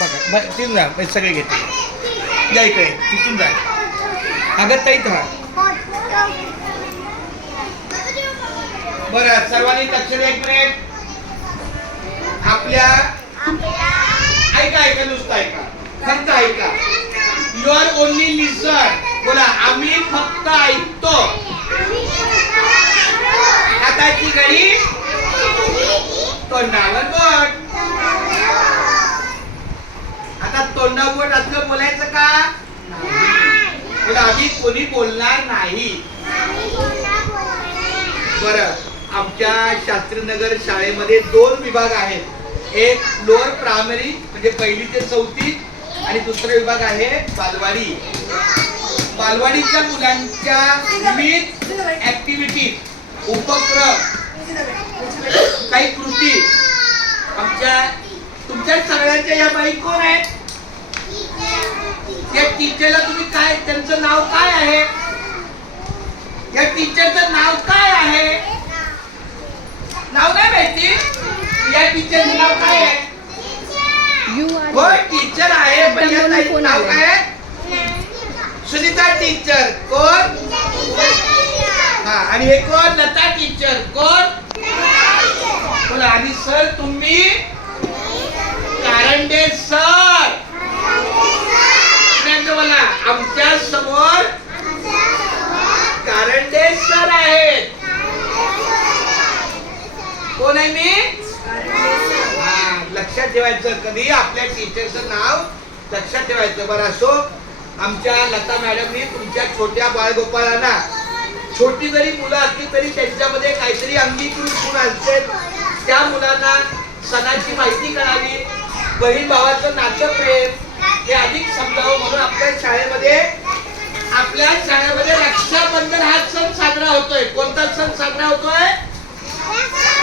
बघा तिथून जा सगळे घेते या इकडे तिथून जा अगं ताई हा बरं सर्वांनी लक्ष द्या एक मिनिट आपल्या ऐका ऐका नुसतं ऐका फक्त ऐका यू आर ओनली लिसन बोला आम्ही फक्त ऐकतो हाताची घडी तोंडावर बोट आता तोंडावर बोट असलं बोलायचं का बोला आम्ही कोणी बोलणार नाही बरं आमच्या शास्त्रीनगर शाळेमध्ये 2 विभाग आहेत एक लोअर प्रायमरी म्हणजे 1ली ते 4थी आणि दुसरा विभाग आहे बालवाडी बालवाडीच्या मुलांच्या विविध ऍक्टिव्हिटी उपक्रम काही कृती आमच्या तुमच्या सगळ्यांच्या या बाई कोण आहेत या टीचरला तुम्ही काय त्यांचं नाव काय आहे या टीचरचं नाव काय आहे नाव नाही माहिती या टीचरचं नाव काय आहे हो टीचर आहे पण या ताईचं नाव काय आहे सुनीता टीचर कोण हा आणि हे कोण लता टीचर कोण बोला आणि सर तुम्ही कारंडे सर बोला आमच्या समोर कारंडे सर आहेत कोण आहे मी लक्षात ठेवायचं कधी आपल्या टीचरचं नाव लक्षात ठेवायचं बरं असो आमच्या लता मॅडमनी तुमच्या छोट्या बाळगोपाळांना छोटी जरी मुलं असली तरी त्यांच्यामध्ये काहीतरी अंगीकृत गुण असते त्या मुलांना सणाची माहिती कळावी बहीण भावाचं नातं प्रेम हे अधिक समजावं म्हणून आपल्या शाळेमध्ये रक्षाबंधन हा सण साजरा होतोय कोणता सण साजरा होतोय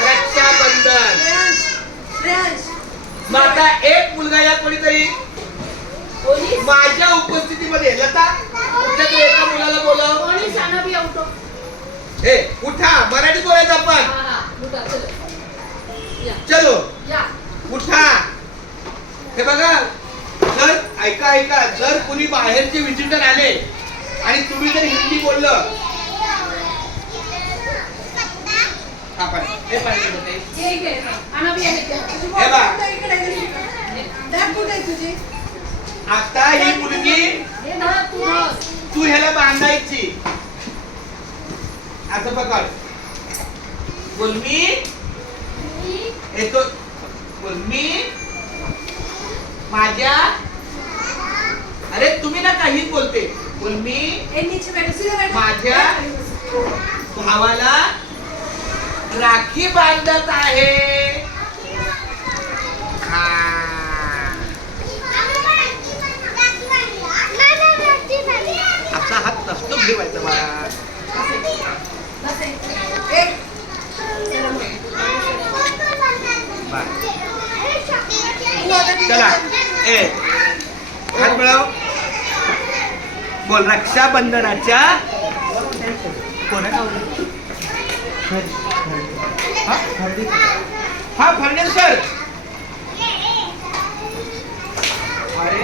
रक्षाबंधन मग आता एक मुलगा या कोणीतरी माझ्या उपस्थितीमध्ये लता तुमच्याकडे एका मुलाला बोलाव हे उठा मराठी बोलायचं आपण चलो उठा हे बघा जर ऐका ऐका जर कोणी बाहेरचे विजिटर आले आणि तुम्ही जर हिंदी बोललं हे आता ही मुलगी तू ह्याला बांधायची असं पकड बोल मी येतो बोल मी माझ्या अरे तुम्ही ना काहीच बोलते बोल मी माझ्या भावाला राखी बांधत आहे असा हात नसतो ठेवायचा बाळा चला ए हात मिळव बोल रक्षाबंधनाच्या कोण हा फर्निचर सर अरे